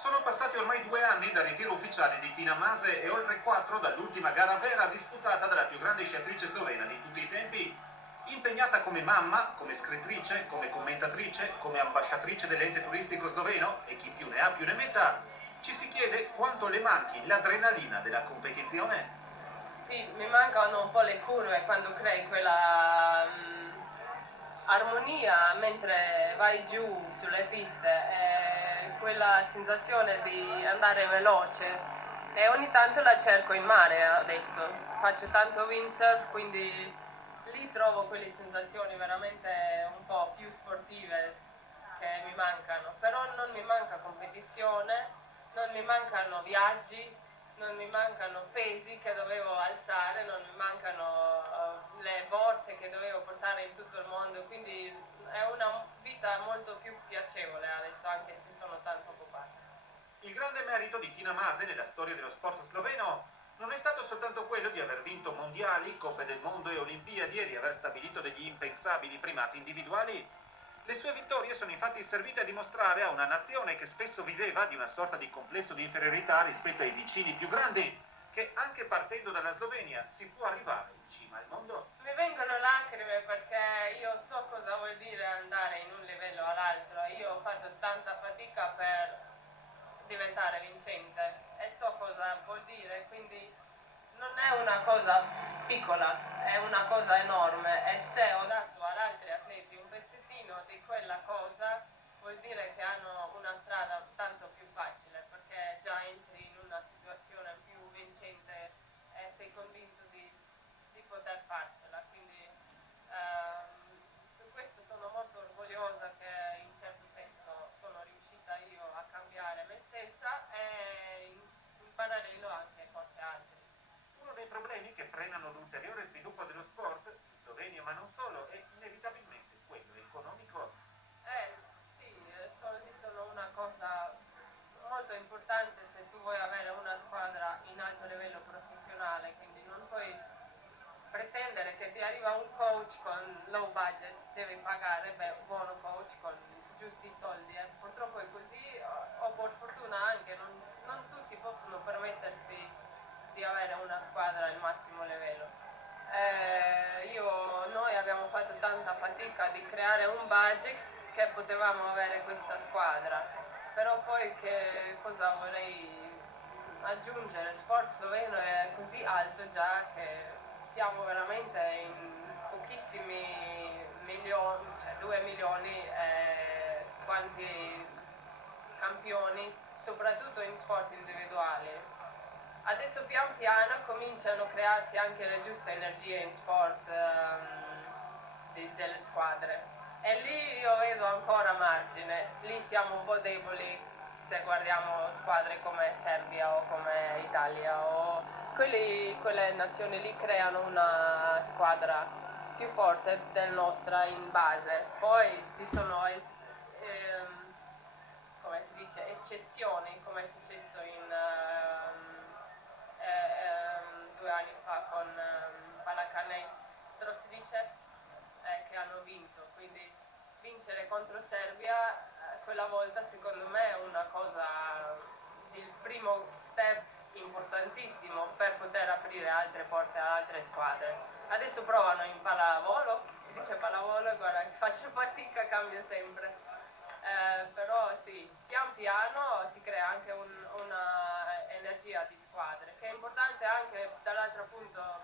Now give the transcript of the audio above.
Sono passati ormai 2 anni dal ritiro ufficiale di Tina Mase e oltre 4 dall'ultima gara vera disputata dalla più grande sciatrice slovena di tutti i tempi. Impegnata come mamma, come scrittrice, come commentatrice, come ambasciatrice dell'ente turistico sloveno e chi più ne ha più ne metta, ci si chiede quanto le manchi l'adrenalina della competizione. Sì, mi mancano un po' le curve quando crei quella armonia mentre vai giù sulle piste, quella sensazione di andare veloce. E ogni tanto la cerco in mare adesso. Faccio tanto windsurf, quindi lì trovo quelle sensazioni veramente un po' più sportive che mi mancano. Però non mi manca competizione, non mi mancano viaggi, non mi mancano pesi che dovevo alzare, non mi mancano le borse che dovevo portare in tutto il mondo, quindi è una vita molto più piacevole adesso, anche se sono tanto occupata. Il grande merito di Tina Mase nella storia dello sport sloveno non è stato soltanto quello di aver vinto mondiali, Coppe del Mondo e Olimpiadi e di aver stabilito degli impensabili primati individuali. Le sue vittorie sono infatti servite a dimostrare a una nazione che spesso viveva di una sorta di complesso di inferiorità rispetto ai vicini più grandi, che anche partendo dalla Slovenia si può arrivare in cima al mondo. Mi vengono lacrime perché io so cosa vuol dire andare in un livello all'altro, io ho fatto tanta fatica per diventare vincente e so cosa vuol dire, quindi non è una cosa piccola, è una cosa enorme e se ho dato ad altri atleti un pezzettino di quella cosa vuol dire che hanno una strada tanto più facile perché già entri in una situazione più vincente e sei convinto di poter farcela, quindi su questo sono molto orgogliosa che in certo senso sono riuscita io a cambiare me stessa e in parallelo anche forse altri. Uno dei problemi che frenano l'ulteriore sviluppo dello sport, in Slovenia ma non solo, è inevitabilmente quello economico. Sì, i soldi sono una cosa molto importante se tu vuoi avere una squadra in alto livello professionale, quindi non puoi pretendere che ti arriva un coach con low budget, devi pagare un buono coach con giusti soldi. Purtroppo è così, o per fortuna anche, non tutti possono permettersi di avere una squadra al massimo livello. Noi abbiamo fatto tanta fatica di creare un budget che potevamo avere questa squadra, però poi che cosa vorrei aggiungere? Il sport sloveno è così alto già che siamo veramente in pochissimi milioni, cioè 2 milioni, quanti campioni, soprattutto in sport individuali. Adesso pian piano cominciano a crearsi anche le giuste energie in sport delle squadre. E lì io vedo ancora margine, lì siamo un po' deboli se guardiamo squadre come Serbia o come Italia o quelle nazioni lì creano una squadra più forte del nostra in base. Poi ci sono come si dice, eccezioni, come è successo in 2 anni fa con Pallacanestro, si dice, che hanno vinto. Quindi vincere contro Serbia quella volta secondo me è una cosa, il primo step importantissimo per poter aprire altre porte a altre squadre. Adesso provano in pallavolo, si dice pallavolo, guarda, faccio fatica, cambio sempre. Però sì, pian piano si crea anche una energia di squadre, che è importante anche dall'altro punto